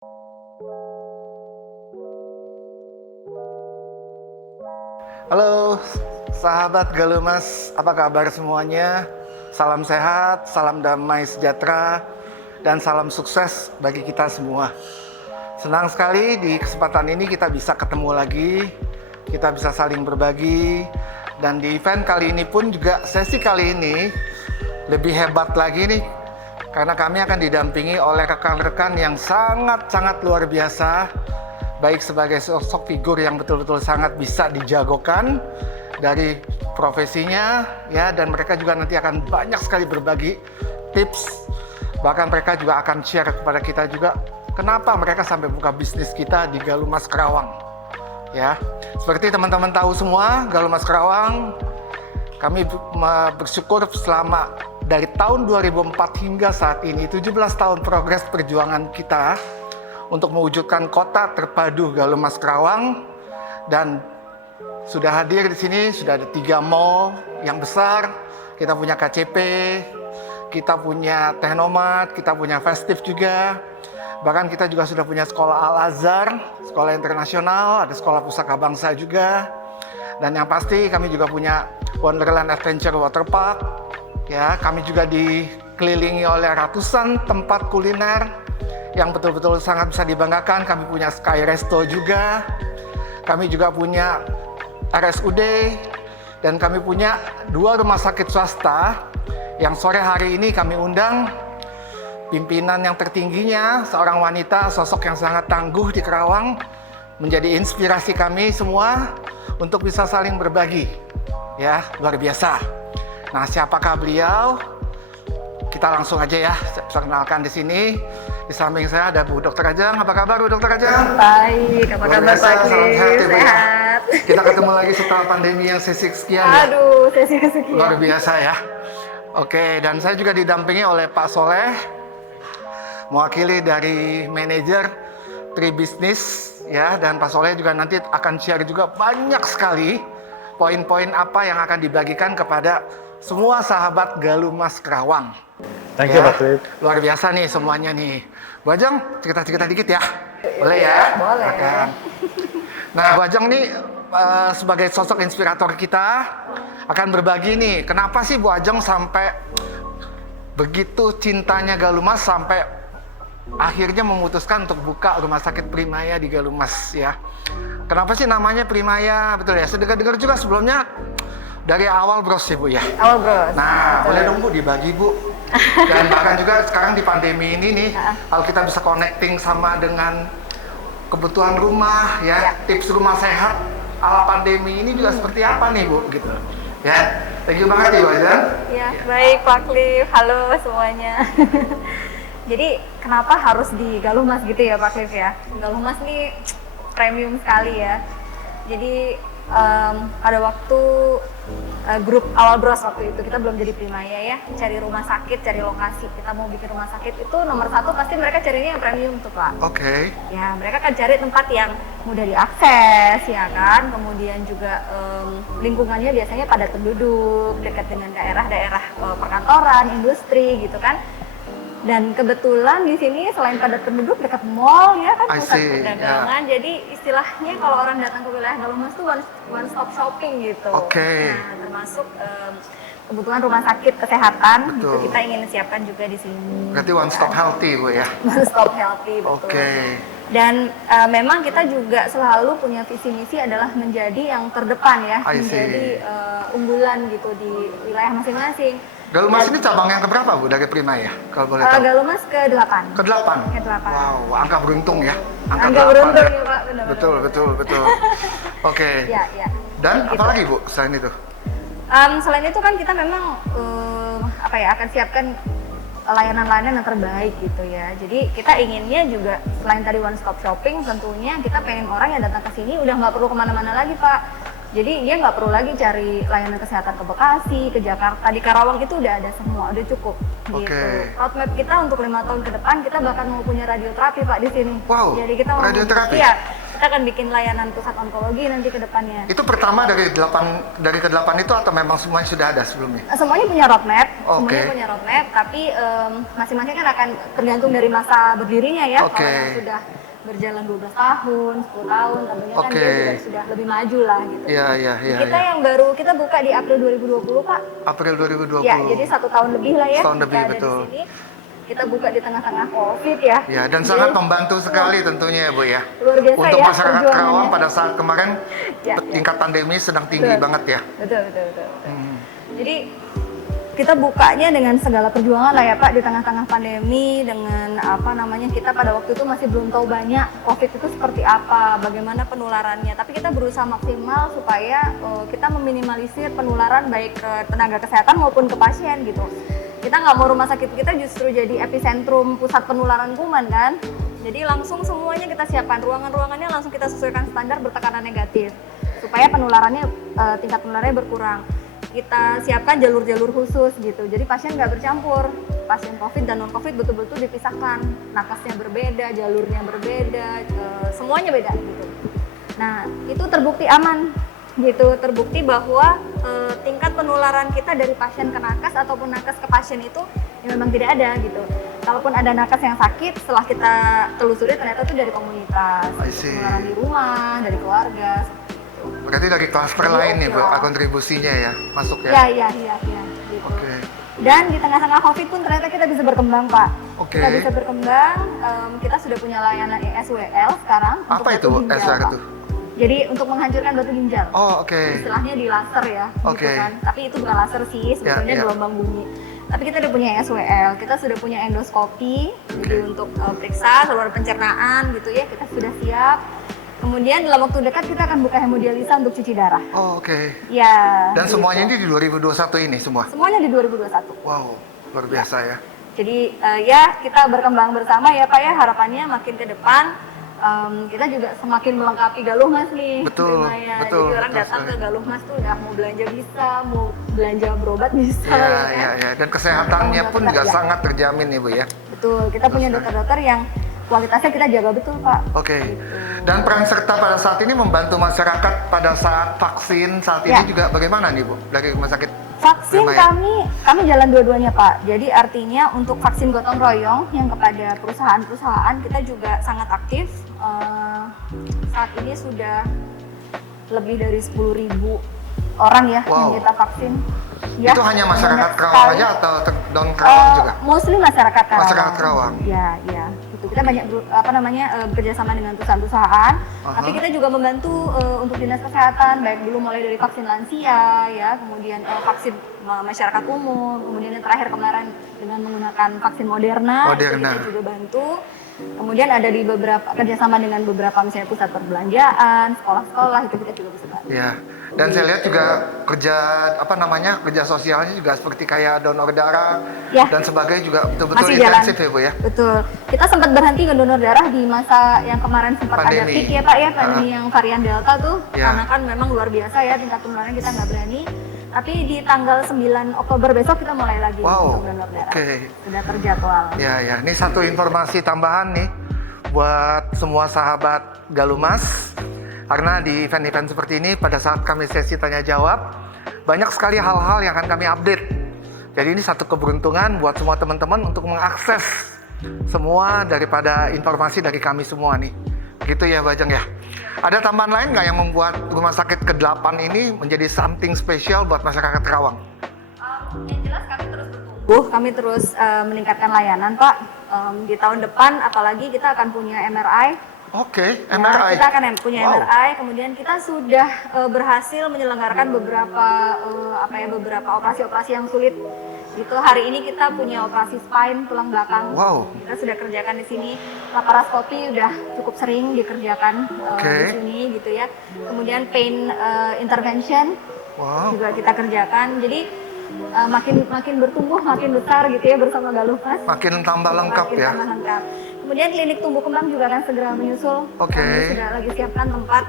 Halo, sahabat Galumas, apa kabar semuanya? Salam sehat, salam damai sejahtera, dan salam sukses bagi kita semua. Senang sekali di kesempatan ini kita bisa ketemu lagi, kita bisa saling berbagi, dan di event kali ini pun juga sesi kali ini lebih hebat lagi nih, karena kami akan didampingi oleh rekan-rekan yang sangat-sangat luar biasa, baik sebagai sosok figur yang betul-betul sangat bisa dijagokan dari profesinya, ya, dan mereka juga nanti akan banyak sekali berbagi tips, bahkan mereka juga akan share kepada kita juga kenapa mereka sampai buka bisnis kita di Galumas Kerawang, ya. Seperti teman-teman tahu semua, Galumas Kerawang, kami bersyukur selama dari tahun 2004 hingga saat ini 17 tahun progres perjuangan kita untuk mewujudkan kota terpadu Galumas Kerawang, dan sudah hadir di sini sudah ada 3 mall yang besar. Kita punya KCP, kita punya Technomat, kita punya Festive juga. Bahkan kita juga sudah punya sekolah Al-Azhar, sekolah internasional, ada sekolah pusaka bangsa juga. Dan yang pasti kami juga punya Wonderland Adventure Waterpark. Ya, kami juga dikelilingi oleh ratusan tempat kuliner yang betul-betul sangat bisa dibanggakan. Kami punya Sky Resto juga, kami juga punya RSUD, dan kami punya 2 rumah sakit swasta yang sore hari ini kami undang pimpinan yang tertingginya, seorang wanita, sosok yang sangat tangguh di Kerawang, menjadi inspirasi kami semua untuk bisa saling berbagi. Ya, luar biasa. Nah, siapakah beliau? Kita langsung aja ya, saya kenalkan di sini. Di samping saya ada Bu Dr. Ajeng. Apa kabar Bu Dr. Ajeng? Baik, apa kabar Pak Klis? Sehat. Kita ketemu lagi setelah pandemi yang sesi sekian ya. Aduh, sesi kesekian. Luar biasa ya. Oke, dan saya juga didampingi oleh Pak Soleh, mewakili dari manajer Tri Business ya, dan Pak Soleh juga nanti akan share juga banyak sekali poin-poin apa yang akan dibagikan kepada semua sahabat Galumas Kerawang. Thank you, Pak Klis. Luar biasa nih semuanya nih. Bu Ajeng, cerita-cerita dikit ya? Boleh ya? Boleh. Oke. Nah, Bu Ajeng nih sebagai sosok inspirator kita akan berbagi nih, kenapa sih Bu Ajeng sampai begitu cintanya Galumas sampai akhirnya memutuskan untuk buka rumah sakit Primaya di Galumas ya. Kenapa sih namanya Primaya? Betul ya? Saya dengar juga sebelumnya dari awal Bros ya Bu ya? Awal Bros. Nah, boleh dong Bu dibagi Bu. Dan bahkan juga sekarang di pandemi ini nih, kalau kita bisa connecting sama dengan kebutuhan rumah ya, tips rumah sehat ala pandemi ini juga seperti apa nih Bu gitu. Ya, thank you banget ya Bu Ajeng. Ya, baik Pak Klis. Halo semuanya. Jadi kenapa harus di Galumas gitu ya Pak Klis ya? Galumas nih premium sekali ya. Jadi pada waktu grup awal Bros waktu itu kita belum jadi Primaya ya, cari rumah sakit, cari lokasi, kita mau bikin rumah sakit itu nomor 1 pasti mereka carinya yang premium tuh Pak. Oke. Ya, mereka kan cari tempat yang mudah diakses ya kan, kemudian juga lingkungannya biasanya padat penduduk, dekat dengan daerah-daerah perkantoran, industri gitu kan. Dan kebetulan di sini selain padat penduduk dekat mall ya kan, pusat perdagangan. Jadi istilahnya kalau orang datang ke wilayah Galumas tuh one stop shopping gitu. Oke. Nah, termasuk kebutuhan rumah sakit kesehatan Betul. itu kita ingin siapkan juga di sini. Berarti one stop healthy Bu ya. One stop healthy betul. Oke. Dan memang kita juga selalu punya visi misi adalah menjadi yang terdepan ya, menjadi unggulan gitu di wilayah masing-masing. Galumas ini cabang yang keberapa Bu dari Primaya kalau boleh tahu? Galumas ke-8. Ke-8. Ke-8. Wow, angka beruntung ya. Angka 8 beruntung ya. ya Pak, benar-benar. Betul. Oke. Ya, ya. Dan Gitu. apa lagi Bu selain itu? Selain itu kan kita memang akan siapkan layanan-layanan yang terbaik gitu ya. Jadi kita inginnya juga selain tadi one stop shopping, tentunya kita pengen orang yang datang ke sini udah nggak perlu kemana-mana lagi Pak. Jadi dia nggak perlu lagi cari layanan kesehatan ke Bekasi, ke Jakarta, di Karawang itu udah ada semua, udah cukup. Gitu. Oke. Roadmap kita untuk 5 tahun ke depan kita bahkan mau punya radioterapi Pak di sini. Wow, Jadi kita mau radioterapi? Iya. Kita akan bikin layanan pusat onkologi nanti ke depannya. Itu pertama dari ke-8 itu atau memang semuanya sudah ada sebelumnya? Semuanya punya roadmap, Oke. semuanya punya roadmap, tapi masing-masing kan akan tergantung dari masa berdirinya ya. Oke. Kalau yang sudah berjalan 12 tahun, 10 tahun, tentunya kan Oke. dia juga sudah lebih maju lah gitu. Iya. Kita yang baru, kita buka di April 2020 Pak. April 2020. Ya, jadi 1 tahun lebih lah ya. Setahun kita lebih, ada betul. Di sini. Kita buka di tengah-tengah COVID ya. Ya, dan sangat membantu sekali tentunya ya Bu ya. Luar biasa Untuk ya masyarakat perjuangannya. Karawang pada saat kemarin Ya, tingkat pandemi sedang tinggi Betul. banget ya. Betul. Jadi kita bukanya dengan segala perjuangan lah ya Pak di tengah-tengah pandemi, dengan apa namanya, kita pada waktu itu masih belum tahu banyak COVID itu seperti apa, bagaimana penularannya. Tapi kita berusaha maksimal supaya kita meminimalisir penularan baik ke tenaga kesehatan maupun ke pasien gitu. Kita nggak mau rumah sakit kita justru jadi epicentrum pusat penularan kuman kan. Jadi langsung semuanya kita siapkan, ruangan-ruangannya langsung kita sesuaikan standar bertekanan negatif supaya penularannya, tingkat penularannya berkurang. Kita siapkan jalur-jalur khusus gitu, jadi pasien nggak bercampur, pasien COVID dan non-COVID betul-betul dipisahkan, nakasnya berbeda, jalurnya berbeda, semuanya beda gitu. Nah itu terbukti aman gitu, terbukti bahwa tingkat penularan kita dari pasien ke nakes ataupun nakes ke pasien itu ya memang tidak ada gitu. Kalaupun ada nakes yang sakit, setelah kita telusuri ternyata itu dari komunitas, I see. penularan di rumah, dari keluarga. Berarti dari klaster Jadi lain nih Bu, oke lah. kontribusinya ya, masuk ya? Iya, gitu. Oke. Dan di tengah-tengah COVID pun ternyata kita bisa berkembang, Pak. Oke. Kita bisa berkembang, kita sudah punya layanan ESWL sekarang. untuk Apa batu itu ginjal, SR Pak. itu? Jadi untuk menghancurkan batu ginjal. Oh, oke. Istilahnya di laser ya, Oke. gitu kan. Tapi itu bukan laser sih, sebetulnya ya. gelombang bunyi. Tapi kita udah punya ESWL, kita sudah punya endoskopi, jadi untuk periksa saluran pencernaan gitu ya, kita sudah siap. Kemudian dalam waktu dekat kita akan buka hemodialisa untuk cuci darah. Oh, oke. Ya. Dan gitu. semuanya ini di 2021 ini semua? Semuanya di 2021. Wow, luar biasa ya. Jadi ya kita berkembang bersama ya Pak ya, harapannya makin ke depan kita juga semakin melengkapi Galuh Mas nih. Betul, Primaya. betul, Jadi orang betul datang sekali. ke Galuh Mas tuh udah mau belanja bisa, mau belanja berobat bisa. Iya, kan? iya. Dan kesehatannya pun juga Ya. sangat terjamin nih Bu ya. Betul, kita punya dokter-dokter yang kualitasnya kita jaga betul Pak. Oke. Dan peran serta pada saat ini membantu masyarakat pada saat vaksin saat ini Ya. juga bagaimana nih Bu dari rumah sakit? Vaksin Primaya? kami jalan dua-duanya Pak. Jadi artinya untuk vaksin gotong royong yang kepada perusahaan-perusahaan kita juga sangat aktif. Saat ini sudah lebih dari 10.000 orang ya Wow. yang kita vaksin. Ya, Itu hanya masyarakat banyak Karawang sekali. aja atau non Karawang juga? Mostly masyarakat Karawang. Masyarakat Karawang. Ya. Gitu. Kita banyak bekerja sama dengan perusahaan-perusahaan, tapi kita juga membantu untuk dinas kesehatan, baik dulu mulai dari vaksin lansia, ya, kemudian vaksin masyarakat umum, kemudian yang terakhir kemarin dengan menggunakan vaksin Moderna, itu Moderna. kita juga bantu. Kemudian ada di beberapa kerjasama dengan beberapa misalnya pusat perbelanjaan, sekolah-sekolah itu kita juga bisa bantu. Ya. Dan saya lihat juga kerja sosialnya juga seperti kayak donor darah Ya. dan sebagainya juga betul-betul Masih jalan. intensif ya Bu ya. Betul. Kita sempat berhenti ke donor darah di masa yang kemarin sempat ada Pandemi. peak ya Pak ya, pandemi yang varian Delta tuh. Ya. Karena kan memang luar biasa ya tingkat penularannya, kita nggak berani. Tapi di tanggal 9 Oktober besok kita mulai lagi Wow. untuk donor darah. Oke. Sudah terjadwal. Ya, ini satu informasi tambahan nih buat semua sahabat Galumas. Karena di event-event seperti ini pada saat kami sesi tanya jawab, banyak sekali hal-hal yang akan kami update. Jadi ini satu keberuntungan buat semua teman-teman untuk mengakses semua daripada informasi dari kami semua nih. Gitu ya Bajang ya. Ada tambahan lain nggak yang membuat rumah sakit ke-8 ini menjadi something spesial buat masyarakat Karawang? Yang jelas kami terus bertumbuh, kami terus meningkatkan layanan Pak. Di tahun depan apalagi kita akan punya MRI. Oke, Ya, MRI. kita akan punya Wow. MRI, kemudian kita sudah berhasil menyelenggarakan beberapa operasi-operasi yang sulit. Itu hari ini kita punya operasi spine tulang belakang. Wow. Kita sudah kerjakan di sini. Laparoskopi udah cukup sering dikerjakan Oke. di sini gitu ya. Kemudian pain intervention Wow. juga kita kerjakan. Jadi makin bertumbuh, makin besar gitu ya bersama Galuh Mas. Makin tambah lengkap Makin ya. tambah lengkap. Kemudian klinik tumbuh kembang juga akan segera menyusul. Oke. Kami sudah lagi siapkan tempat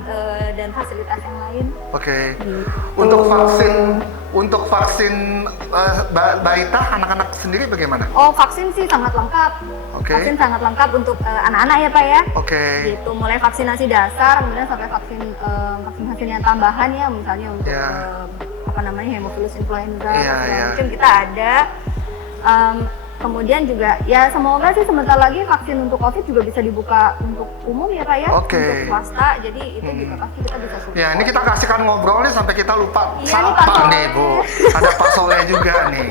dan fasilitas yang lain. Oke. Gitu. Untuk vaksin balita anak-anak sendiri bagaimana? Oh, vaksin sih sangat lengkap. Oke. Vaksin sangat lengkap untuk anak-anak ya Pak ya. Oke. Gitu, mulai vaksinasi dasar, kemudian sampai vaksin yang tambahan ya, misalnya untuk Ya. hemophilus influenza, Iya, segala iya. macam kita ada. Kemudian juga ya semoga sih sebentar lagi vaksin untuk COVID juga bisa dibuka untuk umum ya Pak ya, Oke. untuk swasta. Jadi itu juga pasti kita bisa support. Ya, ini kita kasihkan ngobrol nih sampai kita lupa Iya, nih, Pak sapa Soleh. nih Bu. Ada Pak Soleh juga nih.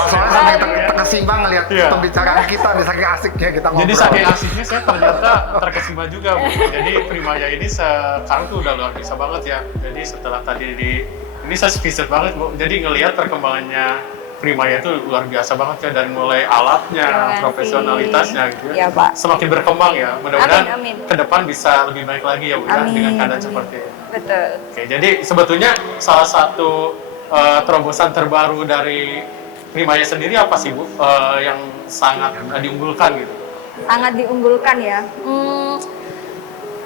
Pak Soleh sampai terkesima ngelihat Iya. pembicaraan kita, nih saking asiknya kita ngobrol. Jadi saking asiknya saya ternyata terkesima juga, Bu. Jadi Primaya ini sekarang tuh udah luar biasa banget ya. Jadi setelah tadi ini saya visit banget, Bu. Jadi ngelihat perkembangannya Primaya itu luar biasa banget ya, dari mulai alatnya, Terima kasih. profesionalitasnya gitu Iya, Pak. Semakin berkembang ya. Mudah-mudahan Amin, amin. ke depan bisa lebih baik lagi ya, Bu, ya, dengan keadaan seperti ini. Betul. Oke, jadi sebetulnya salah satu terobosan terbaru dari Primaya sendiri apa sih, Bu? Yang sangat diunggulkan gitu. Sangat diunggulkan ya.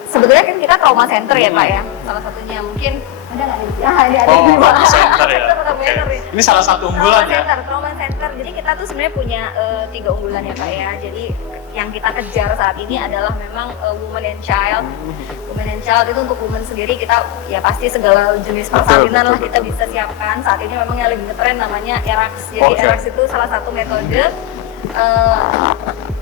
Sebetulnya kan kita trauma center ya Pak ya. Salah satunya mungkin ada nggak nih? Ada Oh, di bawah. trauma center ya. Trauma Oke. center ya. Ini salah satu unggulan ya. Trauma center. Jadi kita tuh sebenarnya punya 3 unggulan ya Pak ya. Jadi yang kita kejar saat ini adalah memang woman and child. Woman and child itu untuk woman sendiri kita ya pasti segala jenis persalinan lah kita bisa siapkan. Saat ini memang yang lagi ngetren namanya ERAX. Jadi Oke. ERAX itu salah satu metode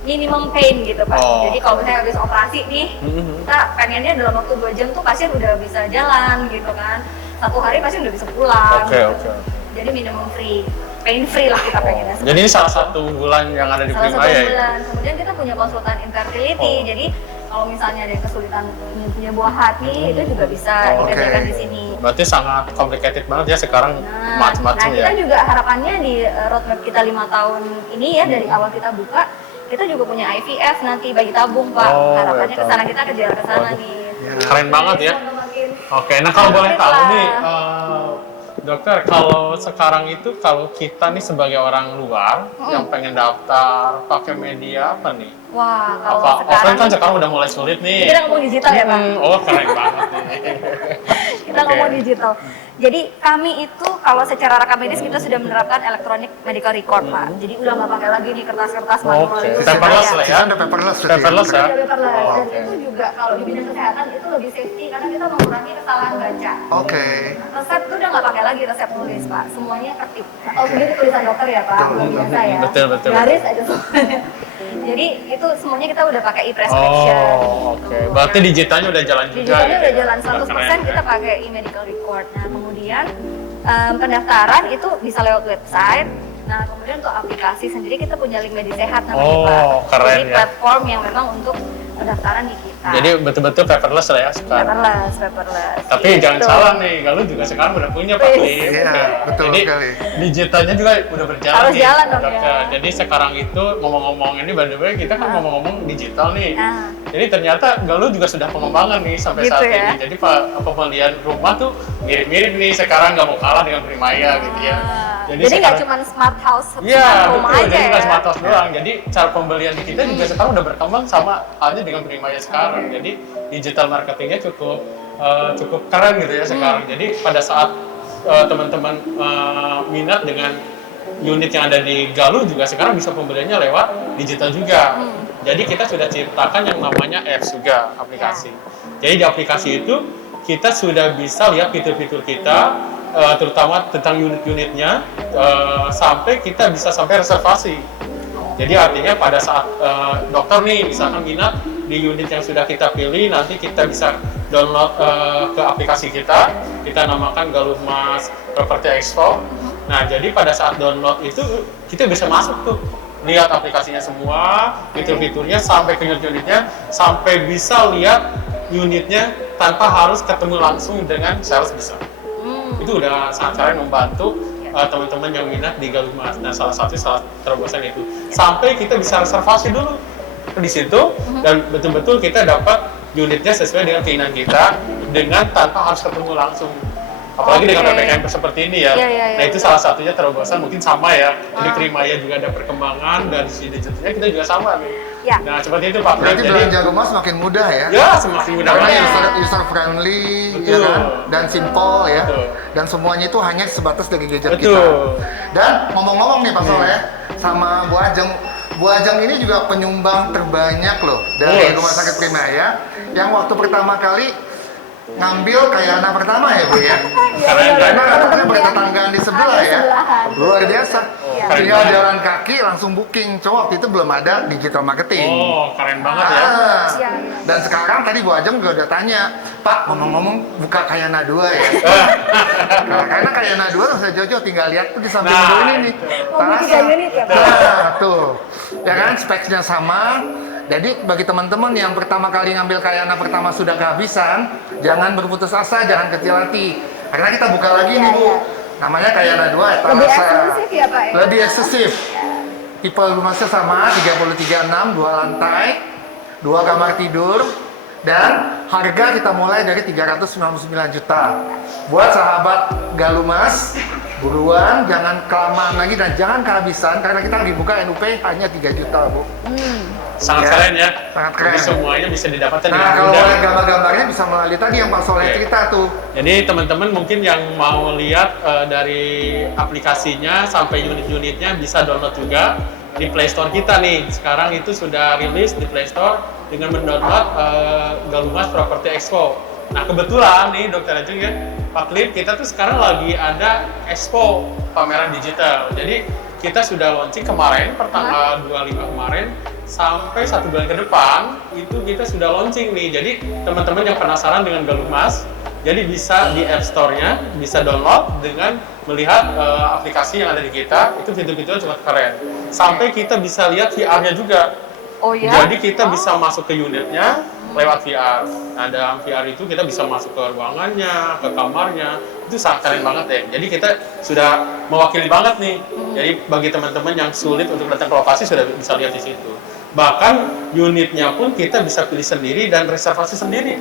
minimum pain gitu Pak. Oh. Jadi kalau misalnya habis operasi nih, kita pengennya dalam waktu 2 jam tuh pasien udah bisa jalan gitu kan. 1 hari pasien udah bisa pulang. Oke, gitu. oke. Jadi minimum free, pain free lah kita pengennya. Jadi ini salah satu unggulan yang ada di Salah satu Primaya ya. bulan. Kemudian kita punya konsultan infertility. Oh. Jadi kalau misalnya ada yang kesulitan punya buah hati, itu juga bisa Oke. dikerjakan di sini. Berarti sangat complicated banget ya sekarang, Nah macam-macam kita ya. juga harapannya di roadmap kita 5 tahun ini ya, dari awal kita buka, kita juga punya IVF nanti bayi tabung Pak. Oh, Harapannya bayi ke sana, tabung. kita kejar ke sana Waduh. nih. Keren banget ya. Makin Oke, nah kalau boleh tahu Alhamdulillah. nih, dokter, kalau sekarang itu kalau kita nih sebagai orang luar yang pengen daftar pakai media apa nih? Wah, kalau Apa offline kan sekarang sekarang udah mulai sulit nih. kita ngomong digital ya Pak. Oh, keren banget nih. Kita Oke. ngomong digital. Jadi kami itu kalau secara rekam medis kita sudah menerapkan electronic medical record Pak. Jadi udah nggak pakai lagi nih kertas-kertas manual Oke, itu. paperless Saya- lah ya. Kita udah paperless berarti. Paperless ya. Sudah paperless. Oh, Dan oke. itu juga kalau di bidang kesehatan itu lebih safety karena kita mengurangi kesalahan baca. Oke. Resep itu udah nggak pakai lagi resep tulis Pak, semuanya ketik. Oh sendiri tulisan dokter ya Pak, luar biasa ya. Betul, betul. Garis aja semuanya. Jadi itu semuanya kita udah pakai e-prescription. Oh, oke. Berarti digitalnya udah jalan juga. Digitalnya gitu udah ya? jalan Keren, 100% kita keren. pakai e-medical record. Nah kemudian pendaftaran itu bisa lewat website. Nah kemudian untuk aplikasi sendiri kita punya link Medi Sehat namanya Oh, Pak. keren Jadi ya. platform yang memang untuk pendaftaran di kita. Jadi betul-betul paperless lah ya sekarang. paperless. Tapi Gitu. jangan salah nih, Galuh juga sekarang udah punya Pak Wih. Klim. Iya, betul Jadi sekali. digitalnya juga udah berjalan Harus nih. jalan dong ya. Dokter. Jadi sekarang itu ngomong-ngomong ini by the way kita kan ngomong-ngomong digital nih. Nah. Jadi ternyata Galuh juga sudah pengembangan nih sampai Gitu saat ya. ini. Jadi pembelian rumah tuh mirip-mirip nih sekarang nggak mau kalah dengan Primaya gitu ya. Jadi nggak sekarang- cuma smart house, Iya, smart rumah betul. aja Jadi ya. bukan smart house doang. Jadi cara pembelian di kita juga sekarang udah berkembang sama halnya dengan Primaya sekarang. Jadi digital marketingnya cukup keren gitu ya sekarang. Jadi pada saat teman-teman minat dengan unit yang ada di Galuh juga sekarang bisa pembeliannya lewat digital juga. Jadi kita sudah ciptakan yang namanya apps juga, aplikasi. Jadi di aplikasi itu kita sudah bisa lihat fitur-fitur kita, terutama tentang unit-unitnya, sampai kita bisa sampai reservasi. Jadi artinya pada saat dokter nih misalkan minat di unit yang sudah kita pilih, nanti kita bisa download ke aplikasi kita namakan Galuh Mas Property Expo. Nah jadi pada saat download itu kita bisa masuk tuh, lihat aplikasinya semua, fitur-fiturnya sampai ke unit-unitnya, sampai bisa lihat unitnya tanpa harus ketemu langsung dengan sales bisa. Itu udah sangat membantu teman-teman yang minat di Galuh Mas. Nah salah terobosan itu sampai kita bisa reservasi dulu di situ dan betul-betul kita dapat unitnya sesuai dengan keinginan kita dengan tanpa harus ketemu langsung. Apalagi dengan Oke. PPKM seperti ini ya. Iya, iya, iya, Nah itu betul. salah satunya terobosan mungkin sama ya. Jadi Primaya juga ada perkembangan dari sisi digitalnya kita juga sama nih. Ya. Nah, seperti itu Pak Klip. Berarti belanja rumah semakin mudah ya? ya semakin mudah Karena lagi. user friendly, Betul. ya kan? Dan simple ya. Betul. Dan semuanya itu hanya sebatas dari gadget Betul. kita. Dan ngomong-ngomong nih Pak Soleh, sama Bu Ajeng. Bu Ajeng ini juga penyumbang terbanyak loh dari Yes. Rumah Sakit Primaya yang waktu pertama kali ngambil Kayana pertama ya Bu ya. Karena katanya bertetanggaan di sebelah Ada ya. sebelahan. Luar biasa. keren Tinggal banget. jalan kaki langsung booking. Cuma waktu itu belum ada digital marketing. Oh, keren banget ya. Ah. Iya, iya. Dan sekarang tadi Bu Ajeng juga udah tanya, Pak ngomong-ngomong buka Kayana 2 ya. Nah, karena Kayana 2 nggak usah jauh-jauh, tinggal lihat tuh di samping Nah, Bu ini nih. itu. Mobil 3 unit ya, Pak? Nah, tuh. Ya kan speknya sama. Jadi bagi teman-teman yang pertama kali ngambil Kayana pertama sudah kehabisan, jangan berputus asa, jangan kecil hati. Karena kita buka lagi nih Bu. Namanya Kayana 2 Lebih eksklusif ya, Pak ya? Lebih eksklusif. Tipe lumasnya sama, 33,6, 2 lantai, 2 kamar tidur, dan harga kita mulai dari 399 juta. Buat sahabat Galumas, buruan, jangan kelamaan lagi dan jangan kehabisan karena kita lagi buka NUP hanya 3 juta, Bu. Sangat Ya, keren ya. sangat keren. Jadi semuanya bisa didapatkan Nah, dengan kalau mudah. boleh gambar-gambarnya bisa melalui tadi yang Pak Soleh Oke. cerita tuh. Jadi teman-teman mungkin yang mau lihat dari aplikasinya sampai unit-unitnya bisa download juga di Play Store kita nih. Sekarang itu sudah rilis di Play Store dengan mendownload Galumas Property Expo. Nah kebetulan nih Dokter Ajeng ya, Pak Klip, kita tuh sekarang lagi ada Expo pameran digital. Jadi kita sudah launching kemarin, pertanggal 25 kemarin, sampai 1 bulan ke depan, itu kita sudah launching nih. Jadi teman-teman yang penasaran dengan Galumas, jadi bisa di App Store-nya, bisa download dengan melihat aplikasi yang ada di kita, itu fitur-fiturnya sangat keren. Sampai kita bisa lihat VR-nya juga. Oh ya? Jadi kita bisa masuk ke unitnya lewat VR. Nah dalam VR itu kita bisa masuk ke ruangannya, ke kamarnya. Itu sangat keren banget ya. Jadi kita sudah mewakili banget nih. Jadi bagi teman-teman yang sulit untuk datang ke lokasi sudah bisa lihat di situ. Bahkan unitnya pun kita bisa pilih sendiri dan reservasi sendiri.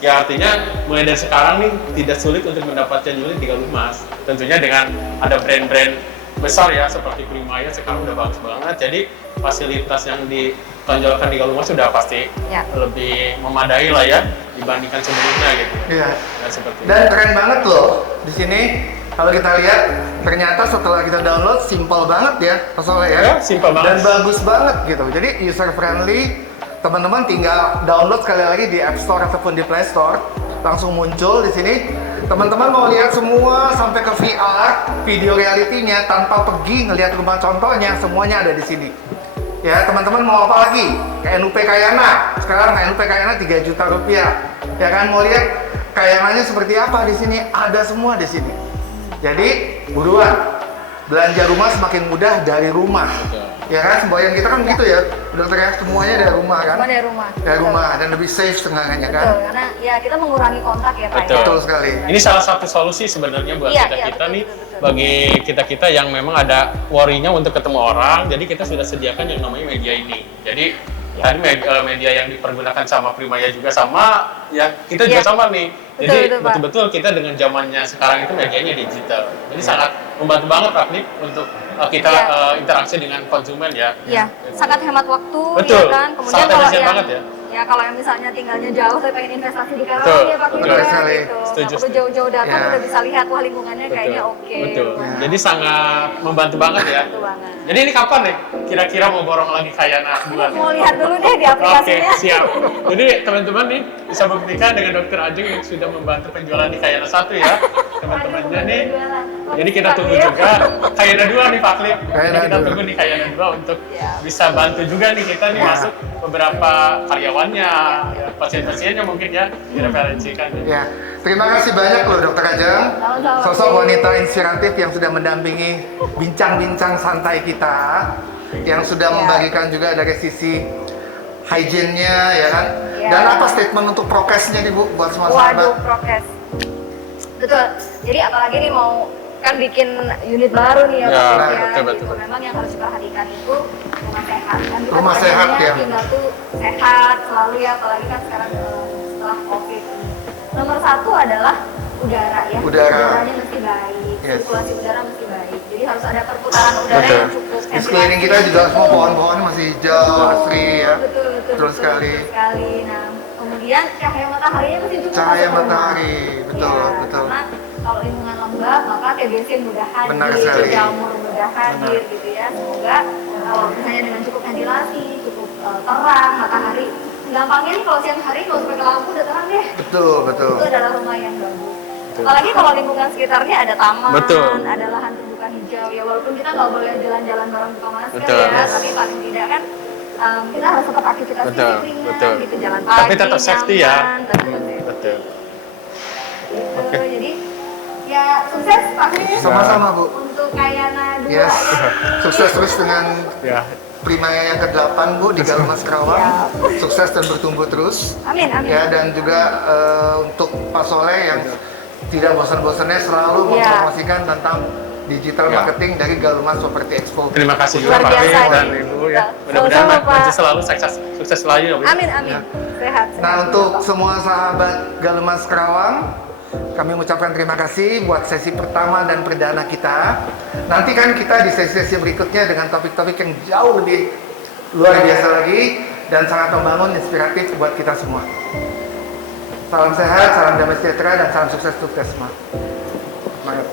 Ya artinya mulai dari sekarang nih tidak sulit untuk mendapatkan unit di Galumas. Tentunya dengan ada brand-brand besar ya seperti Primaya sekarang udah bagus banget. Jadi fasilitas yang ditonjolkan di Galumas sudah pasti Ya. lebih memadai lah ya dibandingkan sebelumnya gitu. Iya. Ya, seperti itu. Dan keren banget loh di sini. Kalau kita lihat, ternyata setelah kita download, simple banget ya, Pak Soleh ya. Ya, simple banget. Dan bagus banget gitu. Jadi user friendly, teman-teman tinggal download sekali lagi di App Store ataupun di Play Store, langsung muncul di sini. Teman-teman mau lihat semua sampai ke VR, video realitinya tanpa pergi ngelihat rumah contohnya, semuanya ada di sini. Ya, teman-teman mau apa lagi? Kayak NUP Kayana. Sekarang NUP Kayana 3 juta rupiah. Ya kan, mau lihat Kayananya seperti apa di sini? Ada semua di sini. Jadi, buruan. Belanja rumah semakin mudah dari rumah. Betul. Ya kan, semboyan kita kan gitu ya. Dokter ya, semuanya dari rumah kan? Semua dari rumah. Dari rumah dan lebih safe setengahnya kan? Betul, karena ya kita mengurangi kontak ya Pak Betul. ya. Betul sekali. Ini salah satu solusi sebenarnya buat Iya, kita-kita iya, nih, betul, betul. bagi kita-kita yang memang ada worry-nya untuk ketemu orang, jadi kita sudah sediakan yang namanya media ini. Jadi tadi media yang dipergunakan sama Primaya juga sama, ya kita juga Iya. sama nih. Betul, Jadi betul, Pak. betul-betul kita dengan zamannya sekarang itu medianya digital. Jadi sangat membantu banget Pak Klip untuk kita Iya. interaksi dengan konsumen ya. Iya, sangat hemat waktu Betul, ya kan. Kemudian sangat kalau efisien yang banget ya. ya kalau yang misalnya tinggalnya jauh tapi pengen investasi di Betul, Karawang ya Pak betul Klip sekali. gitu. Nggak Setuju, perlu setuju. jauh-jauh datang Ya. udah bisa lihat wah lingkungannya kayaknya oke. Betul. Ya. Jadi sangat membantu banget ya. Betul banget. Jadi ini kapan nih? Kira-kira mau borong lagi Kayana bulan Mau ini? lihat dulu deh di Oke, aplikasinya. siap. Jadi teman-teman nih bisa buktikan dengan Dokter Ajeng yang sudah membantu penjualan di Kayana 1 ya. Teman-temannya nih. Jadi kita tunggu juga Kayana 2 nih Pak Klip. Jadi Kayana kita 2. tunggu nih Kayana 2 untuk Ya. bisa bantu juga nih kita nih Ya. masuk beberapa karyawannya, ya, pasien-pasiennya mungkin ya direferensikan. Ya, terima kasih banyak loh Dokter Ajeng. Sama-sama. Sosok wanita inspiratif yang sudah mendampingi bincang-bincang santai kita, yang sudah Ya. membagikan juga dari sisi hygiene-nya ya kan. Ya. Dan apa statement untuk prokesnya nih Bu buat semua Waduh, sahabat? prokes. Betul. Jadi apalagi nih mau kan bikin unit baru nih ya, Ya, Pak Klip, betul, gitu. betul. Memang yang harus diperhatikan itu rumah sehat kan. Kita Rumah sehat, pengennya ya. tinggal tuh sehat selalu ya, apalagi kan sekarang setelah COVID. Nomor 1 adalah udara ya. Udara. Udaranya mesti baik, Yes. sirkulasi udara mesti baik. Jadi harus ada perputaran udara Betul. yang cukup. Di sekeliling kita juga semua pohon-pohon masih hijau, asri ya. Betul sekali. Betul sekali. Nah, kemudian cahaya mataharinya masih cukup. Cahaya masuk rumah. matahari, betul, Ya, betul. Karena kalau lingkungan lembab, maka TBC mudah Benar hadir, sekali. jamur mudah hadir gitu ya. Semoga kalau misalnya dengan cukup ventilasi, cukup terang matahari, gampangnya nih kalau siang hari nggak usah pakai lampu udah terang deh. Betul, betul. Itu adalah rumah yang bagus. Apalagi kalau lingkungan sekitarnya ada taman, Betul. ada lahan terbuka hijau. Ya walaupun kita nggak boleh jalan-jalan bareng buka masker Betul. ya, tapi paling tidak kan kita harus tetap aktivitas Betul, fisik ringan, betul. gitu jalan pagi. Tapi tetap safety ya. nyaman, betul. Betul. Gitu. Oke. Jadi ya sukses Pak Kris Sama-sama, Bu. untuk Kayana 2. Yes. Sukses terus dengan Ya. Primaya yang ke-8 Bu di Galumas Kerawang. Sukses dan bertumbuh terus. Amin, amin. Ya, dan juga untuk Pak Soleh yang tidak bosan-bosannya selalu Ya. mempromosikan tentang digital Ya. marketing dari Galumas Property Expo. Terima kasih juga Luar Pak biasa Kris dan nih. Ibu ya. Sama-sama, Mudah-mudahan Pak. Maju selalu sukses selalu ya Bu. Amin, amin. Sehat. Nah, sehat. untuk semua sahabat Galumas Kerawang, kami mengucapkan terima kasih buat sesi pertama dan perdana kita. Nanti kan kita di sesi-sesi berikutnya dengan topik-topik yang jauh lebih luar biasa lagi dan sangat membangun inspiratif buat kita semua. Salam sehat, salam damai sejahtera, dan salam sukses untuk kita semua. Semangat.